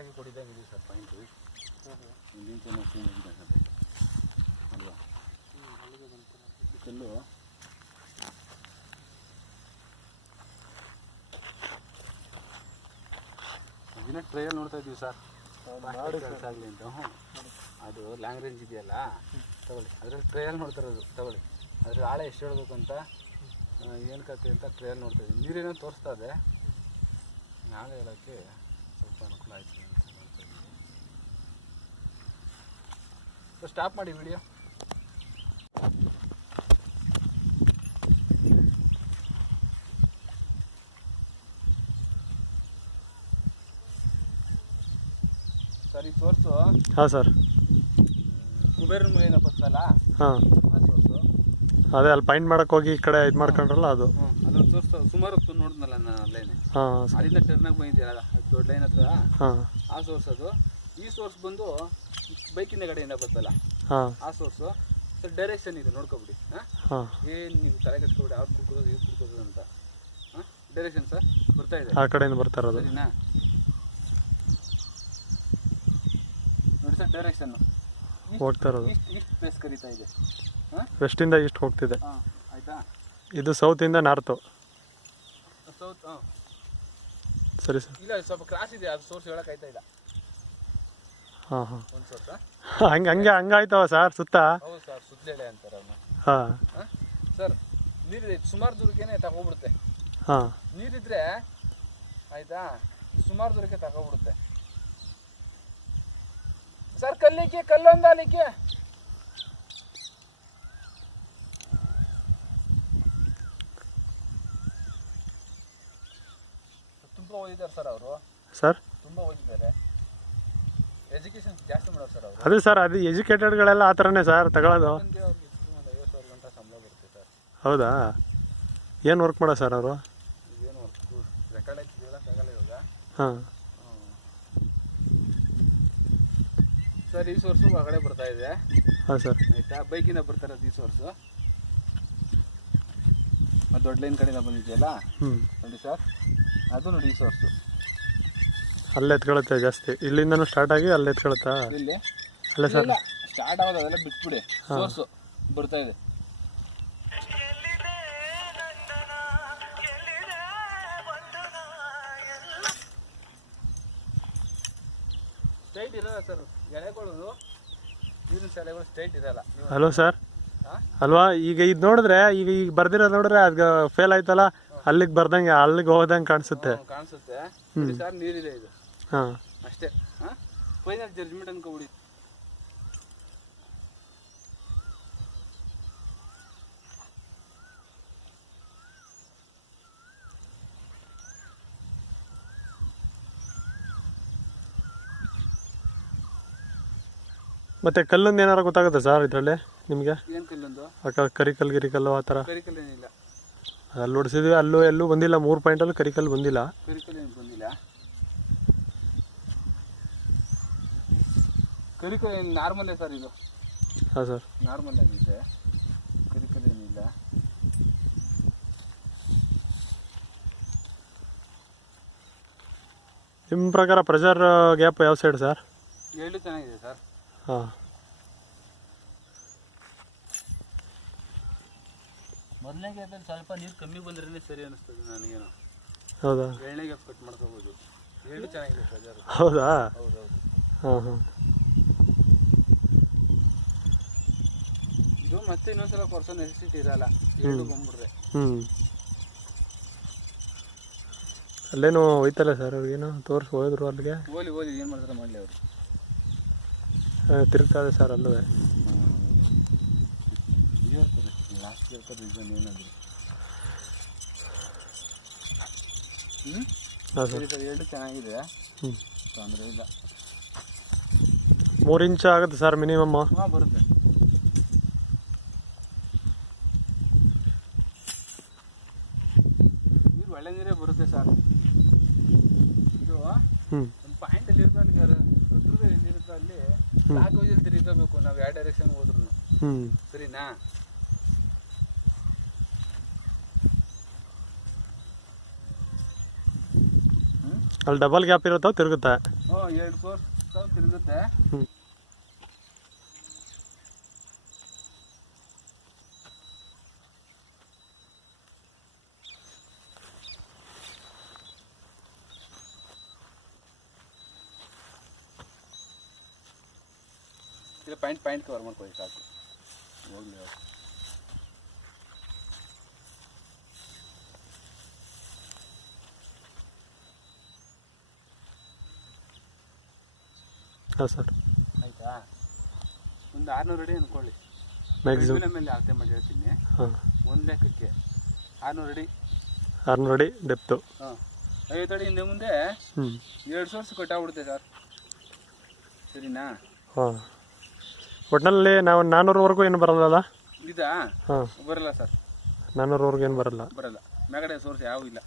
ಆಗಿ ಕೊಡಿದಂಗಿದೆ sir point. ಹಿಂದಿನ ಚೆನ್ನಾಗಿ ಅಲ್ವಾ ಅಲ್ಲಿಗೆ ಬಂತಲ್ಲ ಕಲ್ಲು. ದಿನ ಟ್ರಯಲ್ ನೋಡ್ತಾ ಇದ್ದೀವಿ ಸರ್ ಮಾಡಿ ಕೆಲಸ ಆಗಲಿ ಅಂತ. ಅದು ಲಾಂಗ್ ರೇಂಜ್ ಇದೆಯಲ್ಲ ತಗೊಳ್ಳಿ, ಅದರಲ್ಲಿ ಟ್ರಯಲ್ ನೋಡ್ತಾರದು ತಗೊಳ್ಳಿ. ಅದ್ರ ಆಳ ಎಷ್ಟು ಹೇಳ್ಬೇಕು ಅಂತ ಏನು ಕತೆ ಅಂತ ಟ್ರಯಲ್ ನೋಡ್ತಾ ಇದ್ದೀವಿ. ನೀರೇನೋ ತೋರಿಸ್ತಾ ಇದೆ, ಆಳ ಹೇಳೋಕ್ಕೆ ಸ್ವಲ್ಪ ಅನುಕೂಲ ಆಯ್ತು. ಸ್ಟಾಪ್ ಮಾಡಿ ವಿಡಿಯೋ. ಸರ್ ಈ ಸೋರ್ಸು ಹಾಂ ಸರ್ ಕುಬೇರನ ಮನೆ ಏನೋ ಬರ್ತಲ್ಲ ಹಾಂ ಆ ಸೋರ್ಸು ಅದೇ ಅಲ್ಲಿ ಪೈಂಟ್ ಮಾಡಕ್ಕೆ ಹೋಗಿ ಈ ಕಡೆ ಇದು ಮಾಡ್ಕೊಂಡ್ರಲ್ಲ ಅದು ಅದೊಂದು ಸೋರ್ಸ್ ಸುಮಾರು ಹೊತ್ತು ನೋಡಿದ್ನಲ್ಲ ನಾನು ಲೈನ್. ಹಾಂ ಅಲ್ಲಿಂದ ಟರ್ನಾಗಿ ಬಂದಿದ್ದೀರಲ್ಲ ದೊಡ್ಡ ಲೈನ್ ಹತ್ರ ಹಾಂ ಆ ಸೋರ್ಸ್ ಅದು. ಈ ಸೋರ್ಸ್ ಬಂದು ಬೈಕಿನ ಕಡೆಯಿಂದ ಬರ್ತಲ್ಲ ಹಾಂ ಆ ಸೋರ್ಸು. ಸರ್ ಡೈರೆಕ್ಷನ್ ಇದೆ ನೋಡ್ಕೊಬಿಡಿ. ಹಾಂ ಏನು ನೀವು ತಲೆ ಕೆಡ್ಸ್ಕೊಬಿಡಿ ಅವ್ರು ಕುಡ್ಕೋದು ಇವ್ರು ಕುಡ್ಕೋದು ಅಂತ. ಹಾಂ ಡೈರೆಕ್ಷನ್ ಸರ್ ಬರ್ತಾ ಇದೆ ಆ ಕಡೆಯಿಂದ ಬರ್ತಾ ಇರೋದು ಸರಿನಾ? ನೋಡಿ ಸರ್ ಡೈರೆಕ್ಷನ್ನು ಹೋಗ್ತಾ ಇರೋದು ಈಸ್ಟ್ ಪ್ಲೇಸ್ ಕರೀತಾ ಇದೆ. ಹಾಂ ವೆಸ್ಟಿಂದ ಈಸ್ಟ್ ಹೋಗ್ತಿದೆ. ಹಾಂ ಆಯಿತಾ. ಇದು ಸೌತಿಂದ ನಾರ್ತು. ಸೌತ್ ಹಾಂ ಸರಿ ಸರ್. ಇಲ್ಲ ಸ್ವಲ್ಪ ಕ್ರಾಸ್ ಇದೆ, ಅದು ಸೋರ್ಸ್ ಹೇಳೋಕ್ಕಾಯ್ತಾ ಇಲ್ಲ. ಹಾಂ ಹಾಂ ಒಂದು ಸೋರ್ಸ ಹಂಗಾಯ್ತವ ಸರ್ ಸುತ್ತ. ಹೌದು ಸರ್ ಸುತ್ತಲೇಳೆ ಅಂತಾರೆ ಅವನು. ಹಾಂ ಸರ್ ನೀರಿದೆ ಸುಮಾರು ದೂರಕ್ಕೇನೆ ತಗೊಬಿಡುತ್ತೆ. ಹಾಂ ನೀರಿದ್ರೆ ಆಯಿತಾ ಸುಮಾರು ದೂರಕ್ಕೆ ತಗೊಬಿಡುತ್ತೆ. ಸರ್ ಕಲ್ಲಿಕ್ಕೆ ಕಲ್ಲೊಂದು ಅಲಿಕ್ಕೆ ತುಂಬ ಓದಿದ್ದಾರೆ ಸರ್ ಅವರು. ಸರ್ ತುಂಬ ಓದಿದ್ದಾರೆ, ಎಜುಕೇಶನ್ ಜಾಸ್ತಿ ಮಾಡೋರು ಸರ್ ಅವರು. ಅದೇ ಸರ್ ಅದು ಎಜುಕೇಟೆಡ್ಗಳೆಲ್ಲ ಆ ಥರನೇ ಸರ್ ತಗೊಳ್ಳೋದು. 50,000 ಗಂಟ ಸಂಬಳ ಬರುತ್ತೆ ಸರ್. ಹೌದಾ? ಏನು ವರ್ಕ್ ಮಾಡೋ ಸರ್ ಅವರು? ಏನು ವರ್ಕು ರೆಕಾರ್ಡ್ ಆಗಿ ಹೇಳೋಕ್ಕಾಗಲ್ಲ ಇವಾಗ. ಹಾಂ ಸರ್ ಈ ಸೋರ್ಸು ಹೊರಗಡೆ ಬರ್ತಾ ಇದೆ. ಹಾಂ ಸರ್ ಆಯಿತಾ. ಬೈಕಿಂದ ಬರ್ತಾ ಇರೋದು ಈ ಸೋರ್ಸು. ಅದು ದೊಡ್ಡ ಲೈನ್ ಕಡೆಯಿಂದ ಬಂದಿದೆಯಲ್ಲ ನೋಡಿ ಸರ್, ಅದು ನೋಡಿ ಈ ಸೋರ್ಸು. ಅಲ್ಲೇ ಎತ್ಕೊಳುತ್ತೆ ಜಾಸ್ತಿ, ಇಲ್ಲಿಂದನೂ ಸ್ಟಾರ್ಟ್ ಆಗಿ ಅಲ್ಲೇ ಎತ್ಕೊಳುತ್ತಾ? ಇಲ್ಲಿ ಅಲ್ಲೇ ಇಲ್ಲ ಸ್ಟಾರ್ಟ್ ಆಗೋದು ಅದೆಲ್ಲ ಬಿಟ್ಬಿಡಿ, ಸೋರ್ಸು ಬರ್ತಾ ಇದೆ. ಸ್ಟ್ರೈಟ್ ಇರಲ್ಲ ಸರ್ ಎಲೆಗಳು, ನೀರಿನ ಎಲೆಗಳು ಸ್ಟ್ರೈಟ್ ಇರಲ್ಲ. ಹಲೋ ಸರ್ ಅಲ್ವಾ? ಈಗ ಇದು ನೋಡಿದ್ರೆ ಈಗ ಬರ್ದಿರೋದು ನೋಡಿದ್ರೆ ಅದು ಫೇಲ್ ಆಯ್ತಲ್ಲ, ಅಲ್ಲಿಗೆ ಬರ್ದಂಗೆ ಅಲ್ಲಿಗೆ ಹೋದಂಗೆ ಕಾಣಿಸುತ್ತೆ. ಕಾಣಿಸುತ್ತೆ ಸರ್, ನೀರಿದೆ ಇದು. ಹಾಂ ಅಷ್ಟೇ. ಹಾಂ ಫೈನಲ್ ಜಡ್ಜ್ಮೆಂಟ್ ಅನ್ಕೊಬಿಡಿ. ಮತ್ತೆ ಕಲ್ಲೊಂದು ಏನಾರು ಗೊತ್ತಾಗುತ್ತೆ ಸರ್ ಇದರಲ್ಲಿ ನಿಮಗೆ? ಏನು ಕಲ್ಲೊಂದು? ಕರಿಕಲ್ಲು ಗಿರಿಕಲ್ಲು ಆ ಥರ? ಕರಿಕಲ್ ಏನಿಲ್ಲ. ಅಲ್ಲಿ ಹೊಡಿಸಿದ್ವಿ, ಅಲ್ಲೂ ಎಲ್ಲೂ ಬಂದಿಲ್ಲ. 3 ಪಾಯಿಂಟಲ್ಲೂ ಕರಿಕಲ್ಲು ಬಂದಿಲ್ಲ. ಕರಿಕಲ್ ಏನು ಬಂದಿಲ್ಲ. ಕರಿಕಲ್ ಏನು ನಾರ್ಮಲೇ ಸರ್ ಇದು. ಹಾಂ ಸರ್ ನಾರ್ಮಲ್ ಆಗಿದೆ, ಕರಿಕಲ್ ಏನಿಲ್ಲ. ನಿಮ್ಮ ಪ್ರಕಾರ ಪ್ರೆಷರ್ ಗ್ಯಾಪ್ ಯಾವ ಸೈಡ್ ಸರ್? ಎರಡು ಚೆನ್ನಾಗಿದೆ ಸರ್. ಹಾಂ ಮೊದಲನೇ ಗ್ಯಾಪಲ್ಲಿ ಸ್ವಲ್ಪ ನೀರು ಕಮ್ಮಿ ಬಂದ್ರೇ ಸರಿ ಅನ್ನಿಸ್ತದೆ ನನಗೇನು. ಹೌದಾ? ಎರಡನೇ ಗ್ಯಾಪ್ ಕಟ್ ಮಾಡ್ಕೋಬೋದು. ಎರಡು ಚೆನ್ನಾಗಿದೆ ಪ್ರೆಷರ್. ಹೌದಾ? ಹೌದೌದು. ಹಾಂ ಹಾಂ ಇದು ಮತ್ತೆ ಇನ್ನೊಂದ್ಸಲ ಕೊರ್ಸೋ ನೆಸೆಸಿಟಿ ಇರಲ್ಲ, ಎರಡು ಬಂದ್ಬಿಡ್ರೆ. ಅಲ್ಲೇನು ಹೋಯ್ತಲ್ಲ ಸರ್ ಏನು ತೋರಿಸಿ ಹೋದ್ರು ಅಲ್ಲಿಗೆ? ಓಲಿ ಏನು ಮಾಡ್ತಾರೆ ಮಾಡಲಿ ಅವರು. ತಿರುಗ್ತದೆ ಸರ್ ಅಲ್ಲೂ ಹೇಳ್ತಾರೆ ಲಾಸ್ಟ್ ಹೇಳ್ತಾರೆ ರೀಸನ್ ಏನಾದರೂ. ಸರಿ ಸರ್, ಎರಡು ಚೆನ್ನಾಗಿದೆ, ತೊಂದರೆ ಇಲ್ಲ. 3 ಇಂಚ್ ಆಗುತ್ತೆ ಸರ್ ಮಿನಿಮಮ್? ಹಾಂ ಬರುತ್ತೆ. ನೀರು ಒಳ್ಳೆ ನೀರೇ ಬರುತ್ತೆ ಸರ್. ಇದು ಒಂದು ಪಾಯಿಂಟಲ್ಲಿ ಇರ್ತಾನೆ ಇರುತ್ತೆ, ಅಲ್ಲಿ ಬ್ಲಾಕ್ ವೈಸಲ್ಲಿ ತಿರುಗಬೇಕು ನಾವು ಯಾವ ಡೈರೆಕ್ಷನ್ ಹೋದ್ರು. ಸರಿನಾ? ಅಲ್ಲಿ ಡಬಲ್ ಗ್ಯಾಪ್ ಇರುತ್ತೋ ತಿರುಗುತ್ತೆ? ಹ್ಞೂ 2 ಕೋರ್ಸ್ ತಿರುಗುತ್ತೆ. ಇಲ್ಲ ಪಾಯಿಂಟ್ ಕವರ್ ಮಾಡ್ಕೊಳ್ಳಿ ಸಾಕು. ಹೋಗ್ಲಿ ಹಾಂ ಸರ್. ಆಯಿತಾ? ಒಂದು 600 ಅಡಿ ಅಂದ್ಕೊಳ್ಳಿ. ಮ್ಯಾಕ್ಸಿಮಮ್ ಮೇಲೆ ಅಳತೆ ಮಾಡಿ ಹೇಳ್ತೀನಿ. ಹಾಂ, ಒಂದು ಲೆಕ್ಕಕ್ಕೆ 600 ಅಡಿ. 600 ಅಡಿ ಡೆಪ್ತು. ಹಾಂ, 50 ಅಡಿ ಹಿಂದೆ ಮುಂದೆ 2 ಸೋರ್ಸ್ ಕಟ್ಟಾಗ್ಬಿಡುತ್ತೆ ಸರ್. ಸರಿನಾ? ಹಾಂ, ಒಟ್ಟಿನಲ್ಲಿ ನಾವು 400ವರೆಗೂ ಏನು ಬರಲ್ಲ. ಇದಾ? ಹಾಂ, ಬರಲ್ಲ ಸರ್. 400ವರೆಗೂ ಏನು ಬರಲ್ಲ. ಮ್ಯಾಗಡೆ ಸೋರ್ಸ್ ಯಾವ ಇಲ್ಲ.